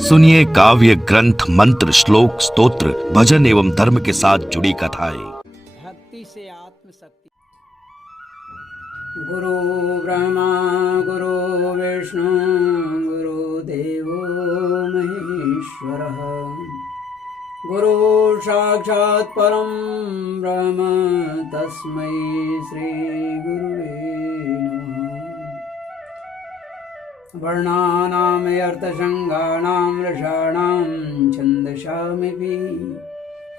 सुनिए काव्य ग्रंथ, मंत्र, श्लोक, स्तोत्र, भजन एवं धर्म के साथ जुड़ी कथाएं। भक्ति से आत्मशक्ति। गुरु ब्रह्मा गुरु विष्णु गुरुदेवो महेश्वरः, गुरु साक्षात् परं ब्रह्म तस्मै श्री गुरुवे नमः। वर्णानाम् अर्थसंज्ञानां रसाणां छन्दसामपि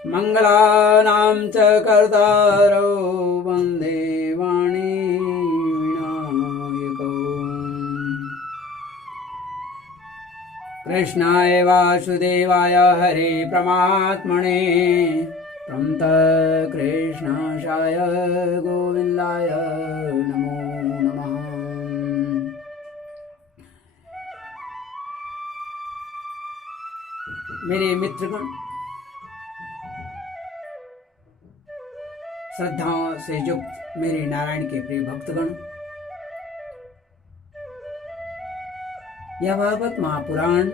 मंगलानां च कर्तारौ वन्दे वाणी विनायकौ। कृष्णाय वासुदेवाय हरे परमात्मने प्रणतः कृष्णाय गोविन्दाय नमो नमः। मेरे मित्रगण, श्रद्धाओं से युक्त मेरे नारायण के प्रिय भक्तगण, यह भागवत महापुराण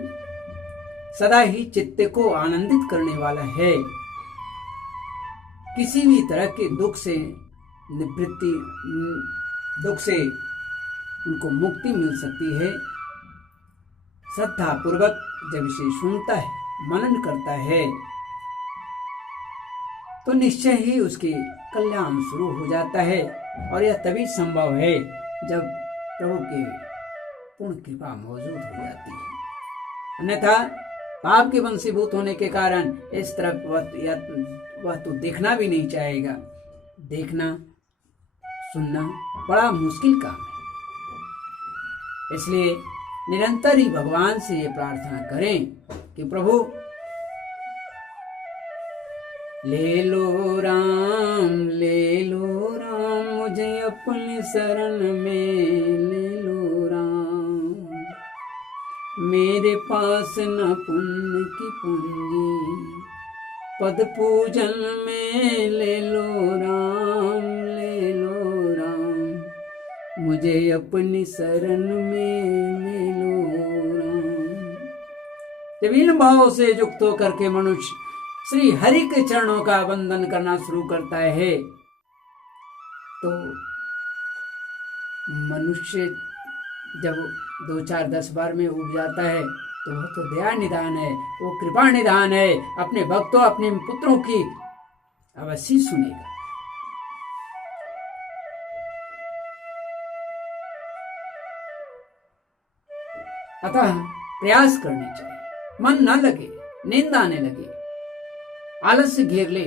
सदा ही चित्त को आनंदित करने वाला है। किसी भी तरह के दुख से निवृत्ति, दुख से उनको मुक्ति मिल सकती है। श्रद्धा पूर्वक जब इसे सुनता है, मनन करता है, तो निश्चय ही उसके कल्याण शुरू हो जाता है। और यह तभी संभव है जब प्रभु की पूर्ण कृपा मौजूद हो जाती है। अन्यथा पाप के वंशीभूत होने के कारण इस तरफ वह तो देखना भी नहीं चाहेगा। देखना सुनना बड़ा मुश्किल काम है। इसलिए निरंतर ही भगवान से ये प्रार्थना करें कि प्रभु ले लो राम मुझे अपनी शरण में ले लो राम। मेरे पास न पुण्य की पूंजी, पद पूजन में ले लो राम मुझे अपनी शरण में ले लो राम। जब इन भावों से युक्त होकर के मनुष्य श्री हरि के चरणों का वंदन करना शुरू करता है, तो मनुष्य जब 2, 4, 10 बार में उब जाता है, तो वह तो दया निधान है, वो कृपा निधान है। अपने भक्तों, अपने पुत्रों की अवश्य सुनेगा। अतः प्रयास करने चाहिए। मन न लगे, नींद आने लगे, आलस्य घेर ले,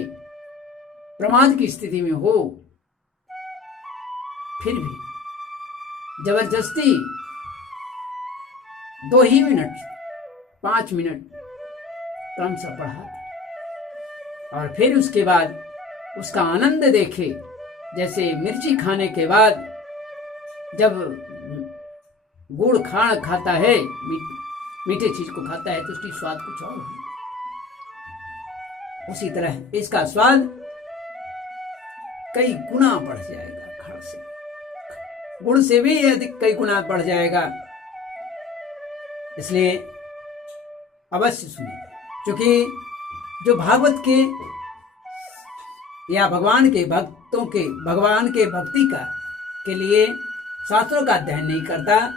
प्रमाद की स्थिति में हो, फिर भी जबरदस्ती 2 ही मिनट, 5 मिनट क्रमशः पढ़ा और फिर उसके बाद उसका आनंद देखे। जैसे मिर्ची खाने के बाद जब गुड़ खाता है, मीठे चीज को खाता है, तो उसकी स्वाद कुछ और है। उसी तरह इसका स्वाद कई गुना बढ़ जाएगा। खाने से, गुड़ से भी अधिक कई गुना बढ़ जाएगा। इसलिए अवश्य सुनिए, क्योंकि जो भागवत के या भगवान के भक्तों के, भगवान के भक्ति का के लिए शास्त्रों का अध्ययन नहीं करता,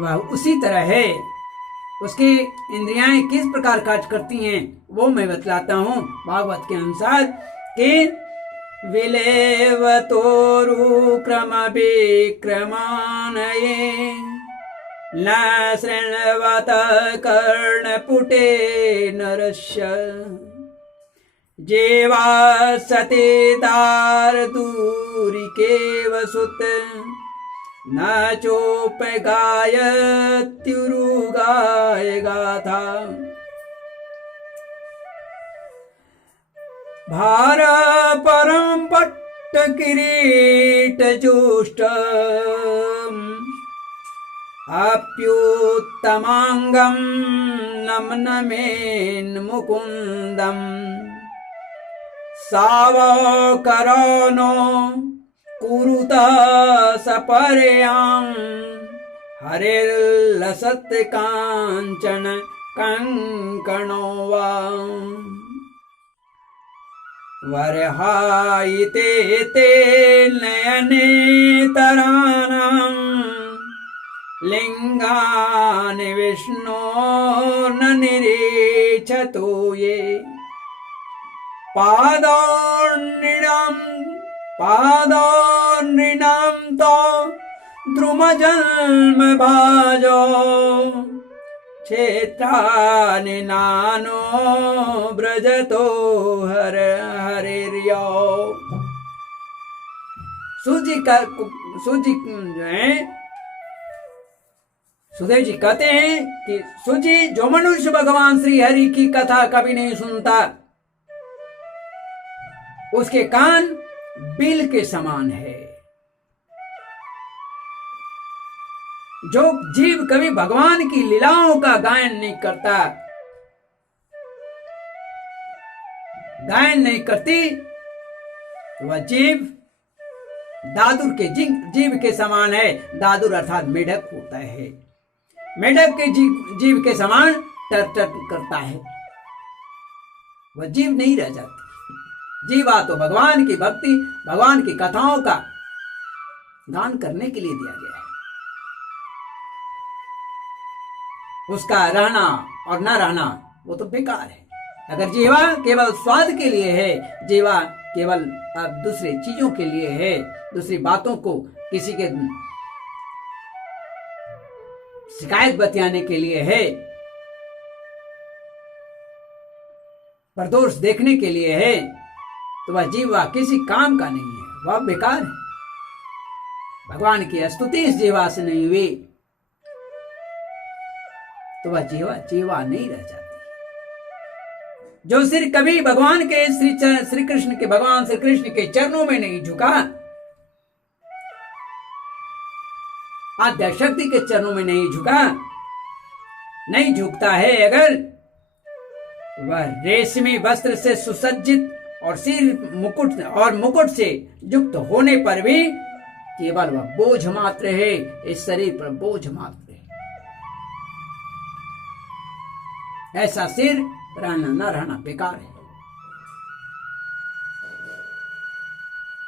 वह उसी तरह है। उसकी इंद्रियां किस प्रकार कार्य करती हैं, वो मैं बतलाता हूं। भागवत के अनुसार कि विलेवतोरु क्रम विक्रमानये न शृण्वत कर्णपुटे नरस्य जेवा सते दारदूरिकेव सुत न चोपगायत्युरुगाय गाथा। भार परम पट्ट किरीट जुष्ट अप्युत्तमांगम नमनमेन मुकुंदम सावकरणो कुरुता सपर्यां हरिर्लसत् कांचन कंकणो वा वर्हायिते ते नयनेतराणां लिंगानि विष्णोर्न निरीक्षतो ये पादोर्नृणां तो द्रुमजन्म भाजो क्षेत्रानि नानो ब्रजतो हरिर्यो। सुदेव जी कहते हैं कि सुजी, जो मनुष्य भगवान श्री हरि की कथा कभी नहीं सुनता, उसके कान बिल के समान है। जो जीव कभी भगवान की लीलाओं का गायन नहीं करता, गायन नहीं करती, वह जीव दादुर के जीव के समान है। दादुर अर्थात मेढक होता है। मेढक के जीव के समान टर टर करता है, वह जीव नहीं रह जाती। जीवा तो भगवान की भक्ति, भगवान की कथाओं का गान करने के लिए दिया गया है। उसका रहना और न रहना वो तो बेकार है। अगर जीवा केवल स्वाद के लिए है, जीवा केवल दूसरी चीजों के लिए है, दूसरी बातों को किसी के शिकायत बतियाने के लिए है, परदोष देखने के लिए है, तो वह जीवा किसी काम का नहीं है, वह बेकार है। भगवान की स्तुति इस जीवा से नहीं हुई तो वह जीवा नहीं रह जाती। जो सिर कभी भगवान के श्री कृष्ण के चरणों में नहीं झुका, आद्या शक्ति के चरणों में नहीं झुकता है, अगर वह रेशमी वस्त्र से सुसज्जित और मुकुट से युक्त होने पर भी केवल वह बोझ मात्र है, इस शरीर पर बोझ मात्र है। ऐसा सिर रहना न रहना बेकार है।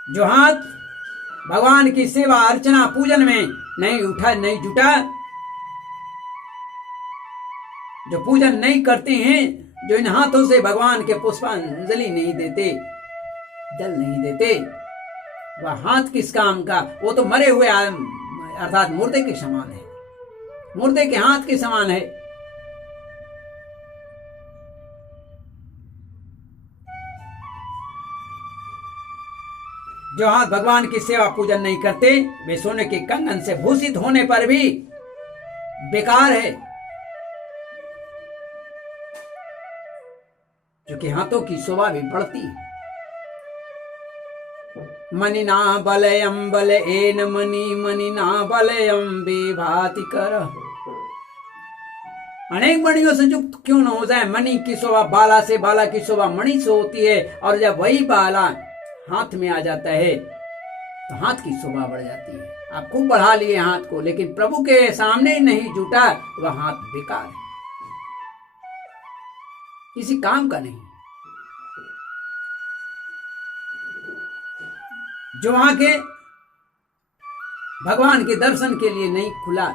जो हाथ भगवान की सेवा अर्चना पूजन में नहीं जुटा, जो पूजन नहीं करते हैं, जो इन हाथों से भगवान के पुष्पांजलि नहीं देते, जल नहीं देते, वह हाथ किस काम का? वो तो मरे हुए अर्थात मुर्दे के समान है, मुर्दे के हाथ के समान है। जो हाथ भगवान की सेवा पूजन नहीं करते, वे सोने के कंगन से भूषित होने पर भी बेकार है, क्योंकि हाथों की शोभा भी बढ़ती है। मणिना बलयम बल एन मणिना बलयम विभाति कर। अनेक मणियों से युक्त क्यों न हो जाए, मणि की शोभा बाला से, बाला की शोभा मणि से होती है, और जब वही बाला हाथ में आ जाता है तो हाथ की शोभा बढ़ जाती है। आप खूब बढ़ा लिए हाथ को, लेकिन प्रभु के सामने नहीं जुटा, वह हाथ बेकार है, किसी काम का नहीं। जो आंखें भगवान के दर्शन के लिए नहीं खुला,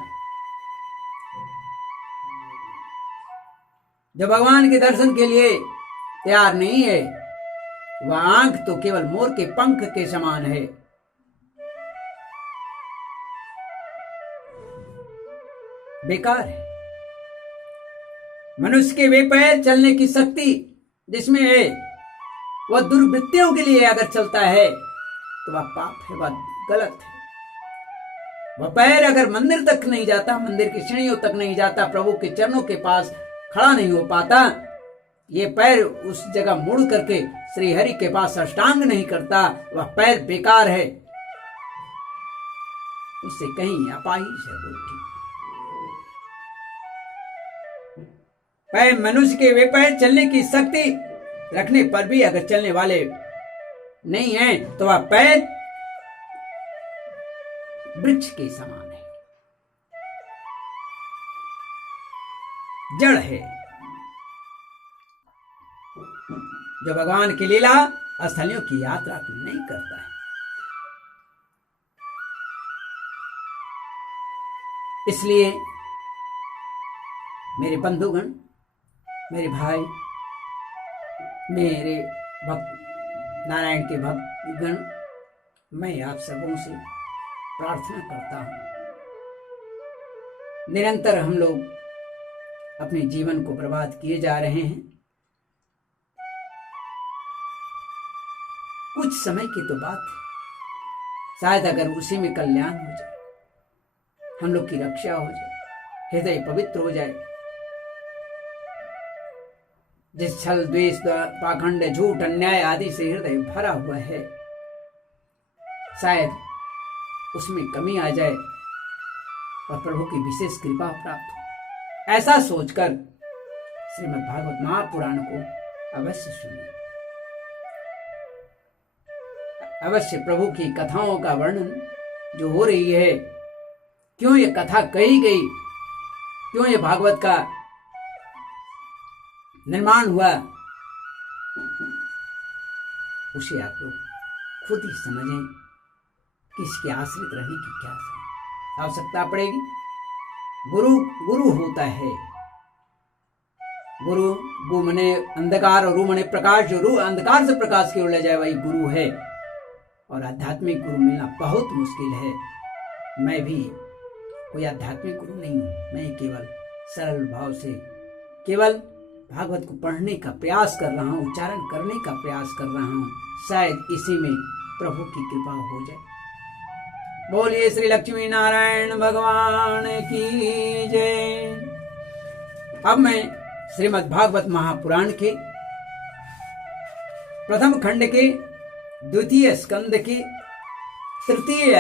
जो भगवान के दर्शन के लिए तैयार नहीं है, वह आंख तो केवल मोर के पंख के समान है। बेकार है। मनुष्य के वे पैर चलने की शक्ति जिसमें है, वह दुर्वृत्तियों के लिए अगर चलता है तो वह पाप है, वह गलत है। वह पैर अगर मंदिर तक नहीं जाता, मंदिर की सीढ़ियों तक नहीं जाता, प्रभु के चरणों के पास खड़ा नहीं हो पाता, ये पैर उस जगह मुड़ करके श्री हरि के पास अष्टांग नहीं करता, वह पैर बेकार है, उससे कहीं अपाहिज है। पैर मनुष्य के वे पैर चलने की शक्ति रखने पर भी अगर चलने वाले नहीं हैं, तो वह पैर वृक्ष के समान है, जड़ है, जो भगवान की लीला स्थलियों की यात्रा नहीं करता है। इसलिए मेरे बंधुगण, मेरे भाई, मेरे भक्त नारायण के भक्तगण, मैं आप सबों से प्रार्थना करता हूं, निरंतर हम लोग अपने जीवन को बर्बाद किए जा रहे हैं। कुछ समय की तो बात है, शायद अगर उसी में कल्याण हो जाए, हम लोग की रक्षा हो जाए, हृदय पवित्र हो जाए, जिस छल द्वेष पाखंड झूठ अन्याय आदि से हृदय भरा हुआ है, शायद उसमें कमी आ जाए और प्रभु की विशेष कृपा प्राप्त हो। ऐसा सोचकर श्रीमद् भागवत महापुराण को अवश्य सुनिए। अवश्य प्रभु की कथाओं का वर्णन जो हो रही है, क्यों ये कथा कही गई, क्यों ये भागवत का निर्माण हुआ, उसे आप लोग खुद ही समझें कि इसके आश्रित रहने की क्या आवश्यकता पड़ेगी। गुरु होता है, गु मने अंधकार और रू मने प्रकाश, जो रू अंधकार से प्रकाश की ओर ले जाए वही गुरु है। और आध्यात्मिक गुरु मिलना बहुत मुश्किल है। मैं भी कोई आध्यात्मिक गुरु नहीं हूं, मैं केवल सरल भाव से केवल भागवत को पढ़ने का प्रयास कर रहा हूं, उच्चारण करने का प्रयास कर रहा हूं, शायद इसी में प्रभु की कृपा हो जाए। बोलिए श्री लक्ष्मी नारायण भगवान की जय। अब मैं श्रीमद् भागवत महापुराण के प्रथम खंड के द्वितीय स्कंद के तृतीय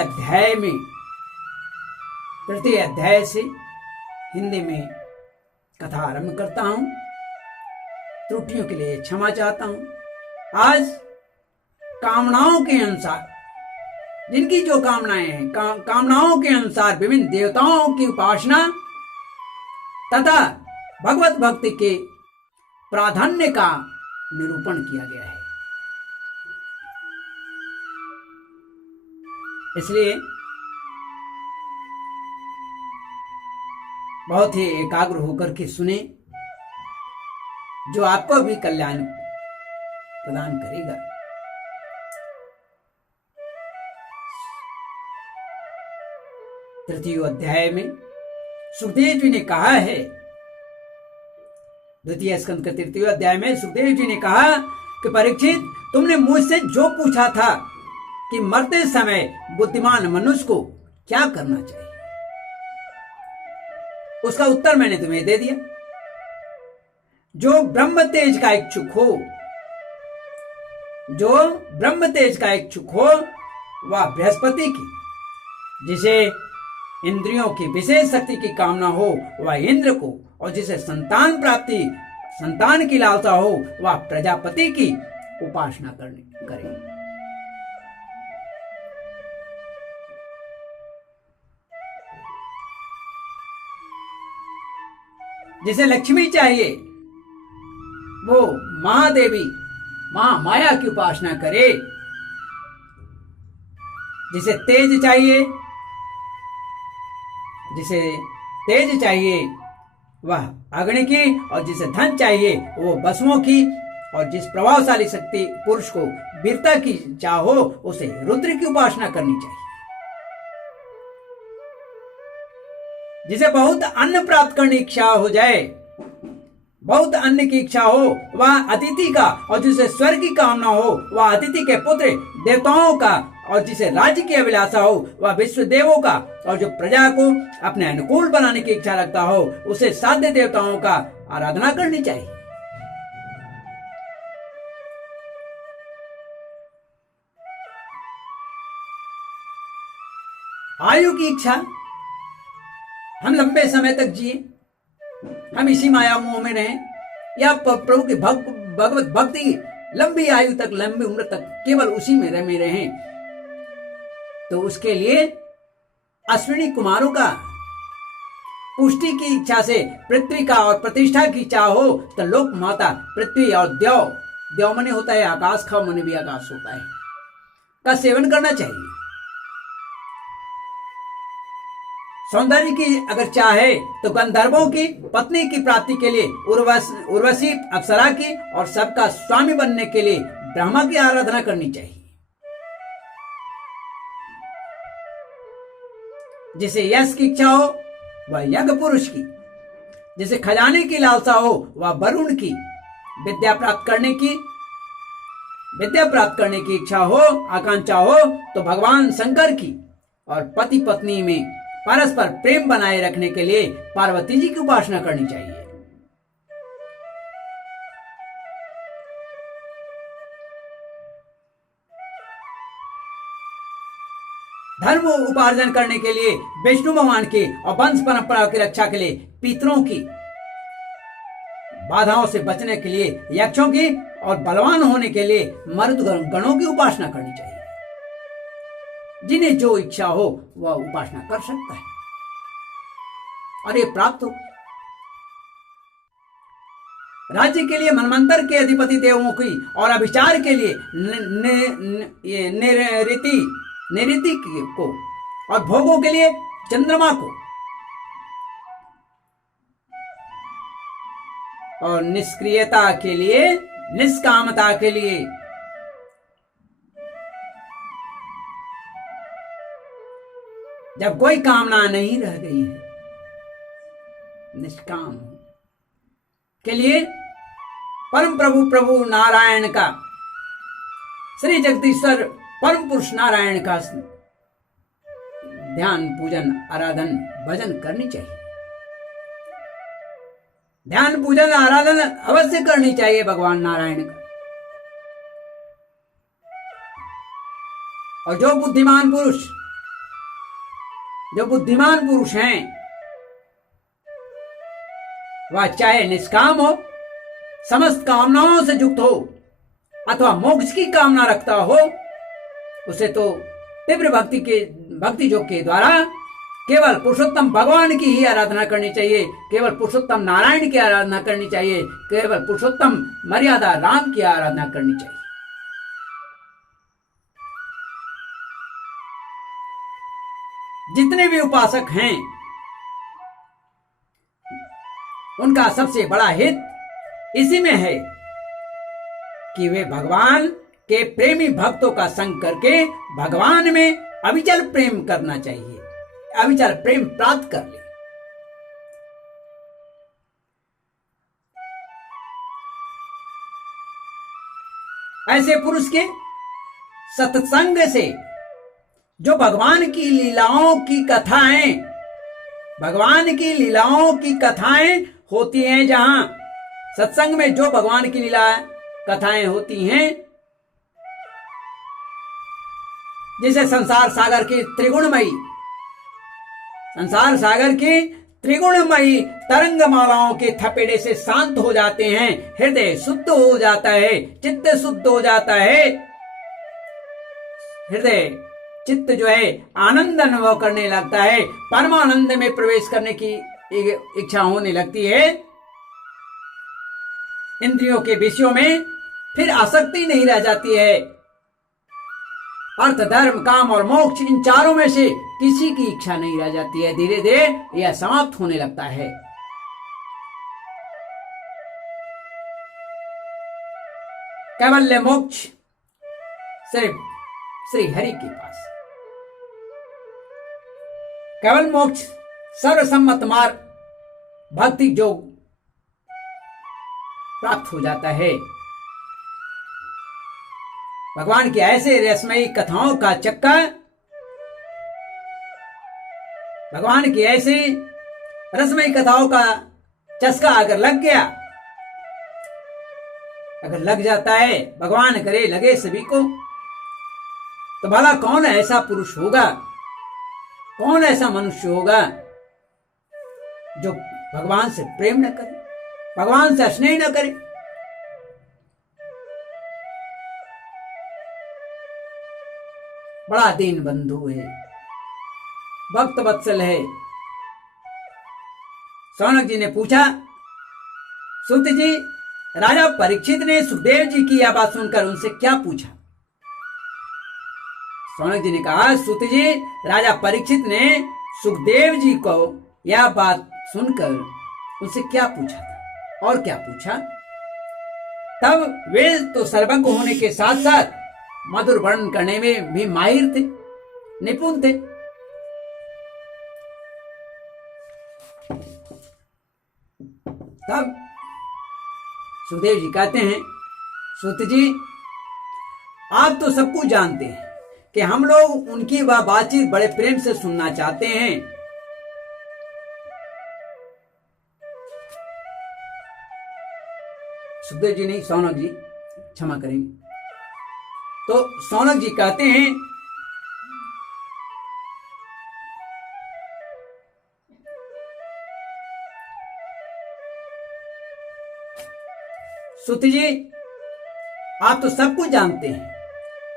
अध्याय से हिंदी में कथा आरंभ करता हूं। त्रुटियों के लिए क्षमा चाहता हूं। आज कामनाओं के अनुसार, जिनकी जो कामनाएं हैं, कामनाओं के अनुसार विभिन्न देवताओं की उपासना तथा भगवत भक्ति के प्राधान्य का निरूपण किया गया है। इसलिए बहुत ही एकाग्र होकर के सुने, जो आपको भी कल्याण प्रदान करेगा। तृतीय अध्याय में सुखदेव जी ने कहा है, द्वितीय स्कंद के तृतीय अध्याय में सुखदेव जी ने कहा कि परीक्षित, तुमने मुझसे जो पूछा था कि मरते समय बुद्धिमान मनुष्य को क्या करना चाहिए, उसका उत्तर मैंने तुम्हें दे दिया। जो ब्रह्म तेज का इच्छुक हो, वह बृहस्पति की, जिसे इंद्रियों की विशेष शक्ति की कामना हो वह इंद्र को, और जिसे संतान की लालसा हो वह प्रजापति की उपासना करे। जिसे लक्ष्मी चाहिए वो महादेवी महामाया की उपासना करे। जिसे तेज चाहिए वह अग्नि की, और जिसे धन चाहिए वो वसुओं की, और जिस प्रभावशाली शक्ति पुरुष को वीरता की चाहो उसे रुद्र की उपासना करनी चाहिए। जिसे बहुत अन्न प्राप्त करने की इच्छा हो जाए, बहुत अन्न की इच्छा हो वह अतिथि का, और जिसे स्वर्ग की कामना हो वह अतिथि के पुत्र देवताओं का, और जिसे राज्य की अभिलाषा हो वह विश्व देवों का, और जो प्रजा को अपने अनुकूल बनाने की इच्छा रखता हो उसे साध्य देवताओं का आराधना करनी चाहिए। आयु की इच्छा, हम लंबे समय तक जिए, हम इसी माया मोह में रहें, या प्रभु की भगवत भक्ति लंबी आयु तक, लंबी उम्र तक केवल उसी में रमे रहें, तो उसके लिए अश्विनी कुमारों का पुष्टि की इच्छा से पृथ्वी का और प्रतिष्ठा की इच्छा हो तो लोक माता पृथ्वी और द्यौ, द्यौ मने होता है आकाश, ख मने भी आकाश होता है, का सेवन करना चाहिए। सौंदर्य की अगर चाहे तो गंधर्वों की पत्नी की प्राप्ति के लिए उर्वशी अप्सरा की और सबका स्वामी बनने के लिए ब्रह्मा की आराधना करनी चाहिए। जिसे यश की इच्छा हो वह यज्ञ पुरुष की, जिसे खजाने की लालसा हो वह वरुण की, विद्या प्राप्त करने की इच्छा हो, आकांक्षा हो तो भगवान शंकर की, और पति पत्नी में परस्पर प्रेम बनाए रखने के लिए पार्वती जी की उपासना करनी चाहिए। धर्म उपार्जन करने के लिए विष्णु भगवान की और वंश परंपरा की रक्षा के लिए पितरों की, बाधाओं से बचने के लिए यक्षों की और बलवान होने के लिए मर्द गणों की उपासना करनी चाहिए। जिन्हें जो इच्छा हो वह उपासना कर सकता है और ये प्राप्त हो। राज्य के लिए मनमंत्र के अधिपति देवों की और अभिचार के लिए निरृति को और भोगों के लिए चंद्रमा को और निष्क्रियता के लिए निष्कामता के लिए जब कोई कामना नहीं रह गई है निष्काम के लिए परम प्रभु नारायण का, श्री जगदीश्वर परम पुरुष नारायण का ध्यान पूजन आराधन भजन करनी चाहिए। ध्यान पूजन आराधन अवश्य करनी चाहिए भगवान नारायण का। और जो बुद्धिमान पुरुष हैं वह चाहे निष्काम हो, समस्त कामनाओं से युक्त हो अथवा मोक्ष की कामना रखता हो, उसे तो तीव्र भक्ति योग के द्वारा केवल पुरुषोत्तम भगवान की ही आराधना करनी चाहिए, केवल पुरुषोत्तम नारायण की आराधना करनी चाहिए, केवल पुरुषोत्तम मर्यादा राम की आराधना करनी चाहिए। जितने भी उपासक हैं उनका सबसे बड़ा हित इसी में है कि वे भगवान के प्रेमी भक्तों का संग करके भगवान में अविचल प्रेम करना चाहिए, अविचल प्रेम प्राप्त कर ले। ऐसे पुरुष के सत्संग से जो भगवान की लीलाओं की कथाएं होती हैं, जहां सत्संग में जो भगवान की लीला कथाएं होती हैं, जिसे संसार सागर की त्रिगुणमयी तरंग मालाओं के थपेड़े से शांत हो जाते हैं, हृदय शुद्ध हो जाता है, चित्त शुद्ध हो जाता है, हृदय चित्त जो है आनंद अनुभव करने लगता है, परमानंद में प्रवेश करने की इच्छा होने लगती है। इंद्रियों के विषयों में फिर आसक्ति नहीं रह जाती है। अर्थ, धर्म, काम और मोक्ष, इन चारों में से किसी की इच्छा नहीं रह जाती है। धीरे धीरे यह समाप्त होने लगता है। कैवल्य मोक्ष सिर्फ श्री हरि के पास, केवल मोक्ष सर्वसम्मत मार्ग भक्ति योग प्राप्त हो जाता है। भगवान की ऐसे रहस्यमयी कथाओं का चक्का, भगवान की ऐसी रसमयी कथाओं का चस्का अगर लग गया, अगर लग जाता है, भगवान करे लगे सभी को, तो भला कौन ऐसा पुरुष होगा, कौन ऐसा मनुष्य होगा जो भगवान से प्रेम न करे, भगवान से स्नेह न करे। बड़ा दीन बंधु है, भक्त वत्सल है, शौनक जी ने पूछा, सूत जी, राजा परीक्षित ने सुखदेव जी की यह बात सुनकर उनसे क्या पूछा? शौनक जी ने कहा, सूत जी, राजा परीक्षित ने सुखदेव जी को यह बात सुनकर उनसे क्या पूछा था और क्या पूछा? तब वे तो सर्वज्ञ होने के साथ साथ मधुर वर्णन करने में भी माहिर थे, निपुण थे। तब सुखदेव जी कहते हैं, सूत जी, आप तो सब कुछ जानते हैं कि हम लोग उनकी वह बातचीत बड़े प्रेम से सुनना चाहते हैं। सुखदेव जी नहीं, शौनक जी, क्षमा करेंगे। तो शौनक जी कहते हैं, सूत जी, आप तो सब कुछ जानते हैं,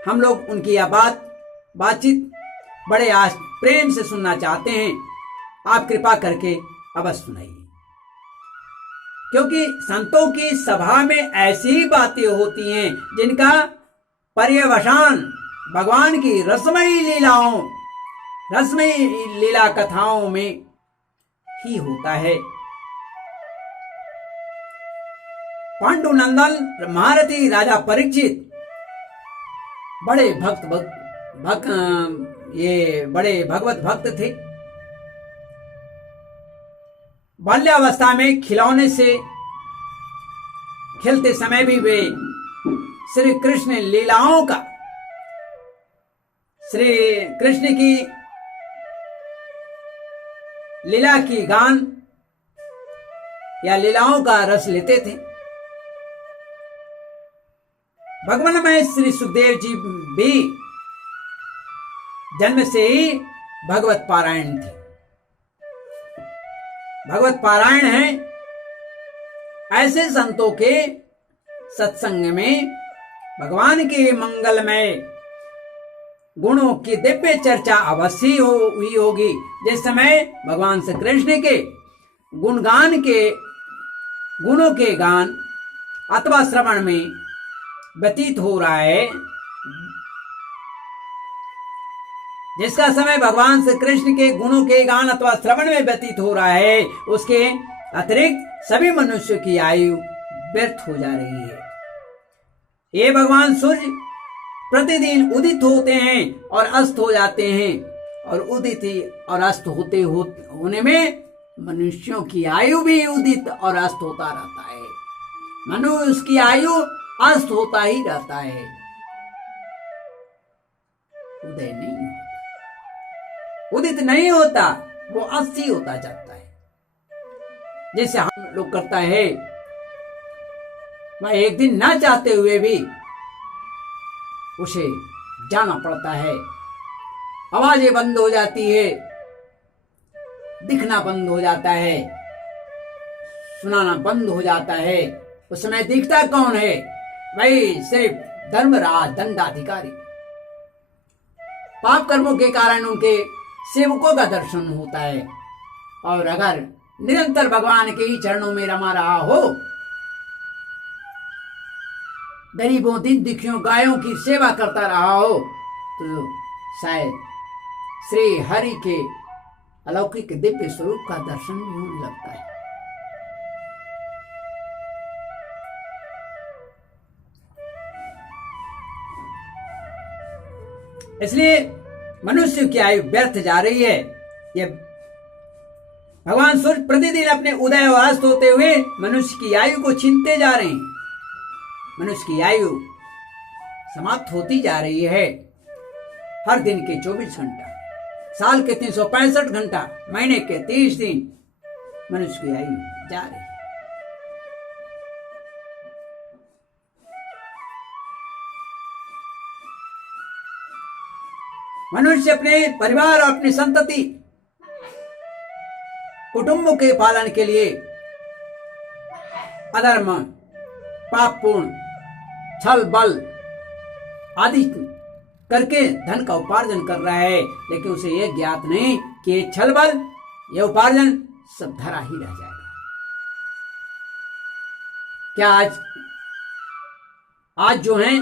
हम लोग उनकी यह बातचीत बड़े प्रेम से सुनना चाहते हैं, आप कृपा करके अवश्य सुनाइए। क्योंकि संतों की सभा में ऐसी बातें होती हैं जिनका पर्यवसान भगवान की रसमयी लीला कथाओं में ही होता है। पांडुनंदन महारथी राजा परीक्षित बड़े बड़े भगवत भक्त थे। बाल्यावस्था में खिलौने से खेलते समय भी वे श्री कृष्ण लीलाओं का, श्री कृष्ण की लीला की गान या लीलाओं का रस लेते थे। भगवान में श्री सुखदेव जी भी जन्म से ही भगवत पारायण थे। भगवत पारायण है ऐसे संतों के सत्संग में भगवान के मंगलमय गुणों की दिव्य चर्चा अवश्य हुई होगी। जिस समय भगवान श्री कृष्ण के गुणों के गान अथवा श्रवण में व्यतीत हो रहा है, जिसका समय भगवान श्री कृष्ण के गुणों के गान अथवा श्रवण में व्यतीत हो रहा है, उसके अतिरिक्त सभी मनुष्यों की आयु व्यर्थ हो जा रही है। ये भगवान सूर्य प्रतिदिन उदित होते हैं और अस्त हो जाते हैं, और उदित और अस्त होने में मनुष्यों की आयु भी उदित और अस्त होता रहता है। मनुष्य की आयु अस्त होता ही रहता है, उदय नहीं होता, उदित नहीं होता, वो अस्त ही होता जाता है। जैसे हम लोग करता है, वह एक दिन ना चाहते हुए भी उसे जाना पड़ता है। आवाजें बंद हो जाती है, दिखना बंद हो जाता है, सुनाना बंद हो जाता है। उस समय दिखता कौन है? भाई सिर्फ धर्मराज दंडाधिकारी। पाप कर्मों के कारण उनके सेवकों का दर्शन होता है। और अगर निरंतर भगवान के ही चरणों में रमा रहा हो, गरीबों, दिन दुखियों, गायों की सेवा करता रहा हो, तो शायद श्री हरि के अलौकिक दिव्य स्वरूप का दर्शन भी होने लगता है। इसलिए मनुष्य की आयु व्यर्थ जा रही है। ये भगवान सूर्य प्रतिदिन अपने उदय और अस्त होते हुए मनुष्य की आयु को छीनते जा रहे हैं। मनुष्य की आयु समाप्त होती जा रही है। हर दिन के 24 घंटा, साल के 365 घंटा, महीने के 30 दिन मनुष्य की आयु जा रही है। मनुष्य अपने परिवार और अपनी संतति कुटुंबों के पालन के लिए अधर्म, पापपूर्ण, छल बल आदि करके धन का उपार्जन कर रहा है, लेकिन उसे यह ज्ञात नहीं कि छल बल, यह उपार्जन सब धरा ही रह जाएगा। क्या आज जो हैं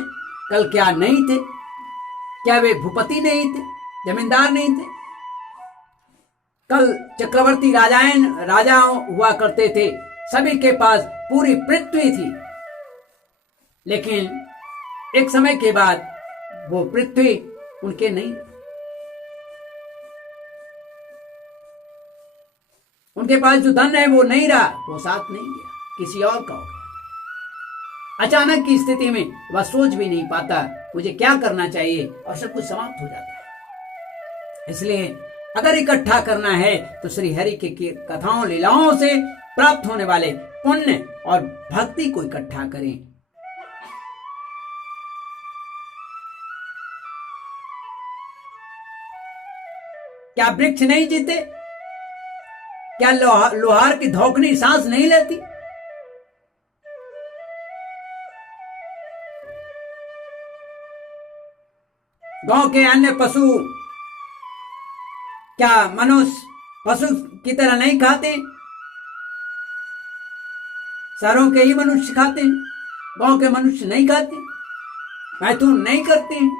कल क्या नहीं थे? क्या वे भूपति नहीं थे, जमींदार नहीं थे? कल चक्रवर्ती राजा हुआ करते थे, सभी के पास पूरी पृथ्वी थी, लेकिन एक समय के बाद वो पृथ्वी उनके नहीं, उनके पास जो धन है वो नहीं रहा, वो साथ नहीं गया, किसी और का हो गया। अचानक की स्थिति में वह सोच भी नहीं पाता मुझे क्या करना चाहिए, और सब कुछ समाप्त हो जाता है। इसलिए अगर इकट्ठा करना है तो श्री हरि के कथाओं लीलाओं से प्राप्त होने वाले पुण्य और भक्ति को इकट्ठा करें। क्या वृक्ष नहीं जीते? क्या लोहार की धौखनी सांस नहीं लेती? गांव के अन्य पशु क्या मनुष्य पशु की तरह नहीं खाते? शहरों के ही मनुष्य खाते हैं, गांव के मनुष्य नहीं खाते, मैथुन नहीं करते हैं।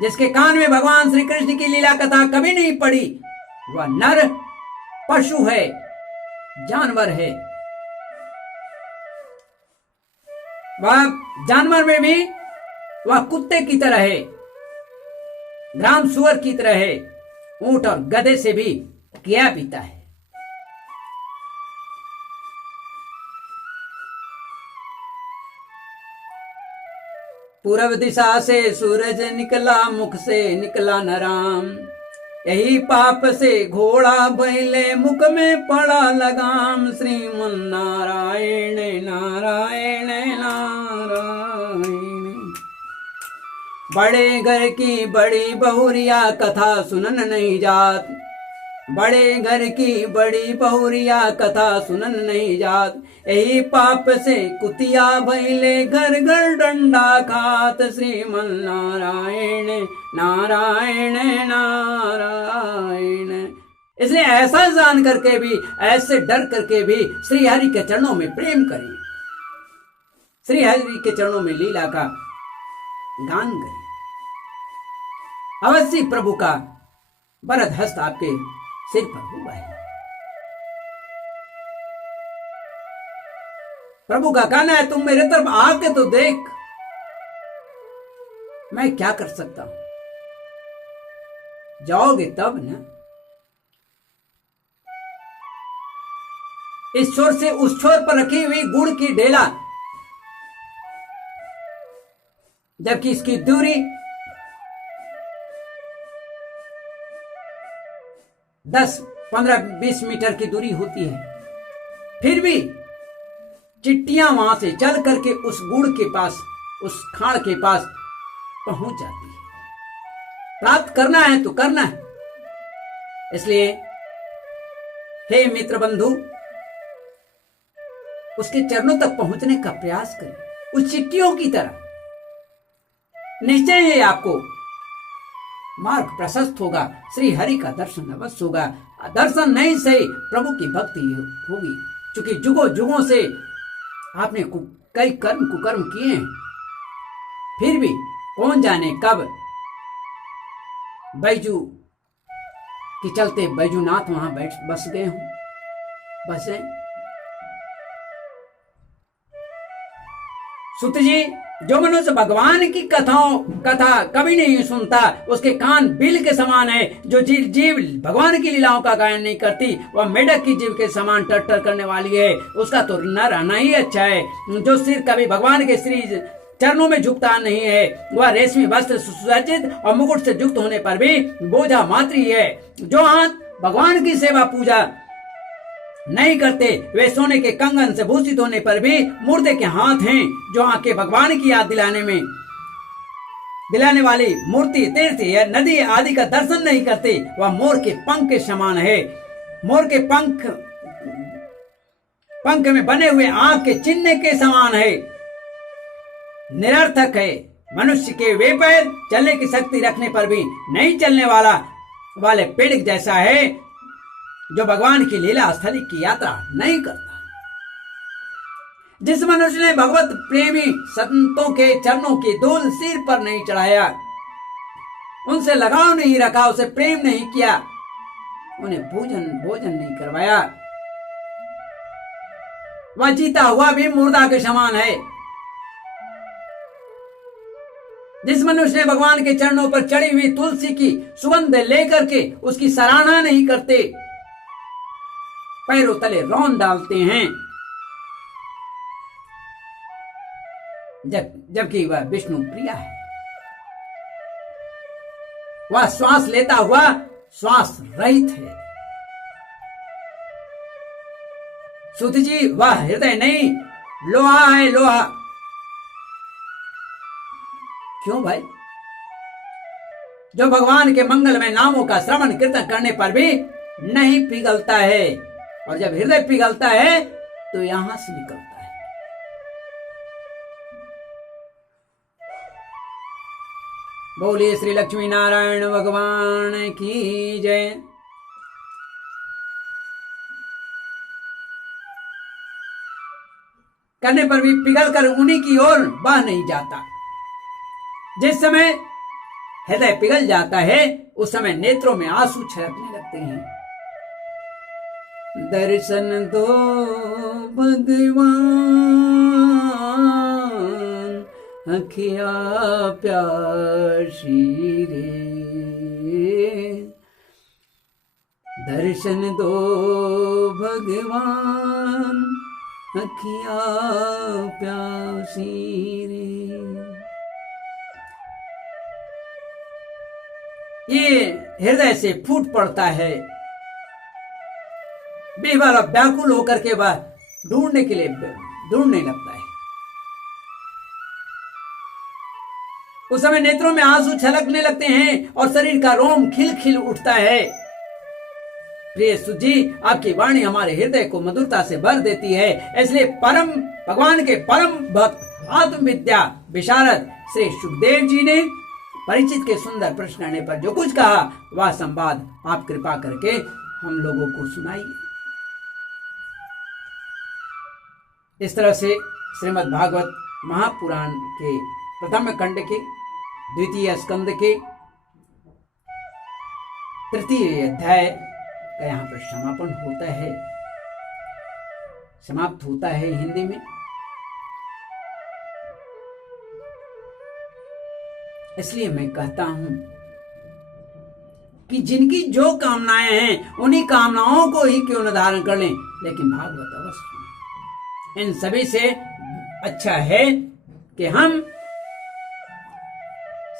जिसके कान में भगवान श्री कृष्ण की लीला कथा कभी नहीं पड़ी वह नर पशु है, जानवर है। वह जानवर में भी वह कुत्ते की तरह है, ग्राम सुअर की तरह है, ऊंट और गधे से भी किया पीता है। पूर्व दिशा से सूरज निकला, मुख से निकला न राम, यही पाप से घोड़ा बैले, मुख में पड़ा लगाम। श्रीमन नारायण नारायण नारायण। बड़े घर की बड़ी बहुरिया, कथा सुनन नहीं जात, बड़े घर की बड़ी बहुरिया, कथा सुनन नहीं जात। यही पाप से कुतिया भैले, घर घर डंडा खात। श्रीमन नारायण नारायण नारायण। इसलिए ऐसा जान करके भी, ऐसे डर करके भी श्री हरि के चरणों में प्रेम करें, श्री हरि के चरणों में लीला का गान करें। अवश्य प्रभु का वरद हस्त आपके सिर पर हुआ है। प्रभु का कहना है तुम मेरे तरफ आके तो देख, मैं क्या कर सकता हूं। जाओगे तब ना। इस छोर से उस छोर पर रखी हुई गुड़ की ढेला, जबकि इसकी दूरी 10, 15, 20 मीटर की दूरी होती है, फिर भी चिट्टियां वहां से चल करके उस गुड़ के पास, उस खाड़ के पास पहुंच जाती है। प्राप्त करना है तो करना है। इसलिए हे मित्र बंधु, उसके चरणों तक पहुंचने का प्रयास करें, उस चिट्टियों की तरह। निश्चय ही आपको मार्ग प्रशस्त होगा, श्री हरि का दर्शन अवश्य होगा। दर्शन नहीं सही, प्रभु की भक्ति होगी। क्योंकि जुगों जुगों से आपने कई कुकर्म किए हैं, फिर भी कौन जाने कब बैजू के चलते बैजूनाथ वहां बस गए हों, बसे। सुत जी, जो मनुष्य भगवान की कथा कभी नहीं सुनता, उसके कान बिल के समान है। जो जीव भगवान की लीलाओं का गायन नहीं करती, वह मेढक की जीव के समान टर करने वाली है। उसका तो न रहना ही अच्छा है। जो सिर कभी भगवान के श्री चरणों में झुकता नहीं है, वह रेशमी वस्त्र सुसज्जित और मुकुट से युक्त होने पर भी बोझा मात्र ही है। जो हाथ भगवान की सेवा पूजा नहीं करते, वे सोने के कंगन से भूषित होने पर भी मुर्दे के हाथ हैं। जो आंखें भगवान की याद दिलाने वाली मूर्ति, तीर्थ या नदी आदि का दर्शन नहीं करते, वह मोर के पंख के समान है। मोर के पंख में बने हुए आंख के चिन्ह के समान है, निरर्थक है। मनुष्य के वे पैर चलने की शक्ति रखने पर भी नहीं चलने वाले पेड़ जैसा है, जो भगवान की लीला स्थली की यात्रा नहीं करता। जिस मनुष्य ने भगवत प्रेमी संतों के चरणों की धूल सिर पर नहीं चढ़ाया, उनसे लगाव नहीं रखा, उसे प्रेम नहीं किया, उन्हें भोजन नहीं करवाया, वह जीता हुआ भी मुर्दा के समान है। जिस मनुष्य ने भगवान के चरणों पर चढ़ी हुई तुलसी की सुगंध लेकर के उसकी सराहना नहीं करते, पैरों तले रौंद डालते हैं, जबकि वह विष्णु प्रिया है। वह श्वास लेता हुआ श्वास रहित है। सूत जी, वह हृदय नहीं, लोहा है, लोहा। क्यों भाई? जो भगवान के मंगलमय नामों का श्रवण कीर्तन करने पर भी नहीं पिघलता है, और जब हृदय पिघलता है तो यहां से निकलता है। बोलिए श्री लक्ष्मी नारायण भगवान की जय। करने पर भी पिघल कर उन्हीं की ओर बह नहीं जाता। जिस समय हृदय पिघल जाता है उस समय नेत्रों में आंसू छलकने लगते हैं। दर्शन दो भगवान, अखिया प्यासी रे। दर्शन दो भगवान, अखिया प्यासी रे। ये हृदय से फूट पड़ता है। बेवाला व्याकुल होकर के वह ढूंढने लगता है। उस समय नेत्रों में आंसू छलकने लगते हैं और शरीर का रोम खिल खिल उठता है। प्रिय सुत जी, आपकी वाणी हमारे हृदय को मधुरता से भर देती है। इसलिए भगवान के परम भक्त आत्मविद्या विशारद श्री सुखदेव जी ने परिचित के सुंदर प्रश्न आने पर जो कुछ कहा, वह संवाद आप कृपा करके हम लोगों को सुनाइए। इस तरह से श्रीमद् भागवत महापुराण के प्रथम खंड के द्वितीय स्कंद के तृतीय अध्याय का यहाँ पर समापन होता है, समाप्त होता है हिंदी में। इसलिए मैं कहता हूं कि जिनकी जो कामनाएं हैं उन्हीं कामनाओं को ही क्यों न धारण कर लें, लेकिन भागवत अवश्य। इन सभी से अच्छा है कि हम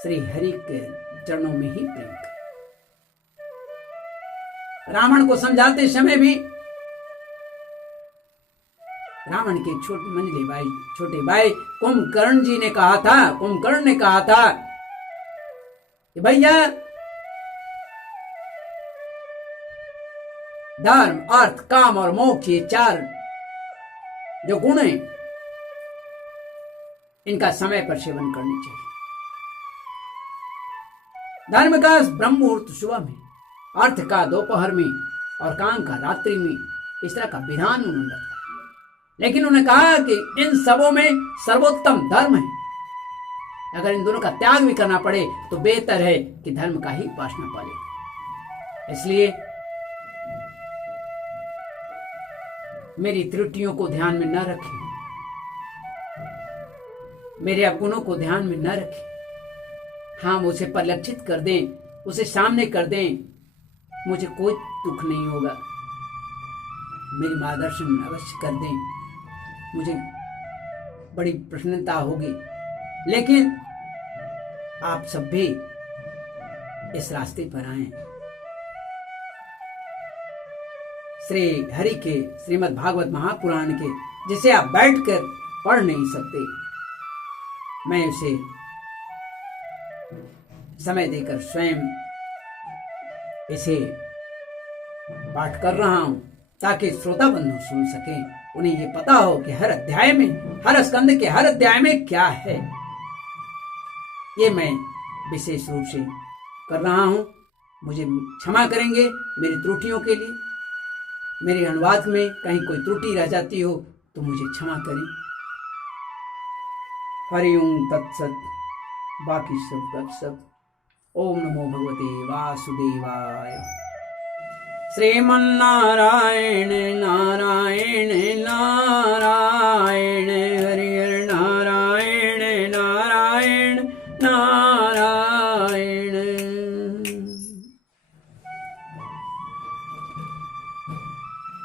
श्री हरि के चरणों में ही प्रेम करें। रावण को समझाते समय भी रावण के छोटे भाई कुंभकर्ण ने कहा था कि भैया, धर्म, अर्थ, काम और मोक्ष, ये चार जो गुण हैं, इनका समय पर सेवन करनी चाहिए। धर्म का ब्रह्म मुहूर्त सुबह में, अर्थ का दोपहर में और काम का रात्रि में, इस तरह का विधान उन्होंने रखा। लेकिन उन्होंने कहा कि इन सबों में सर्वोत्तम धर्म है। अगर इन दोनों का त्याग भी करना पड़े तो बेहतर है कि धर्म का ही उपासना पाले। इसलिए मेरी त्रुटियों को ध्यान में न रखें, मेरे अवगुणों को ध्यान में न रखें। हाँ, मुझे परिलक्षित कर दें, उसे सामने कर दें, मुझे कोई दुख नहीं होगा। मेरी मार्गदर्शन अवश्य कर दें, मुझे बड़ी प्रसन्नता होगी। लेकिन आप सब भी इस रास्ते पर आए। श्री हरि के श्रीमद् भागवत महापुराण के, जिसे आप बैठकर पढ़ नहीं सकते, मैं उसे समय देकर स्वयं इसे पाठ कर रहा हूं, ताकि श्रोता बंधु सुन सकें। उन्हें ये पता हो कि हर अध्याय में, हर स्कंद के हर अध्याय में क्या है। ये मैं विशेष रूप से कर रहा हूं। मुझे क्षमा करेंगे मेरी त्रुटियों के लिए। मेरे अनुवाद में कहीं कोई त्रुटि रह जाती हो तो मुझे क्षमा करें। हरि ओम तत्सत। बाकी सब गपसप। ओम नमो भगवते वासुदेवाय। श्रीमन्नारायण नारायण नारायण हरि हरि नारायण नारायण नारायण।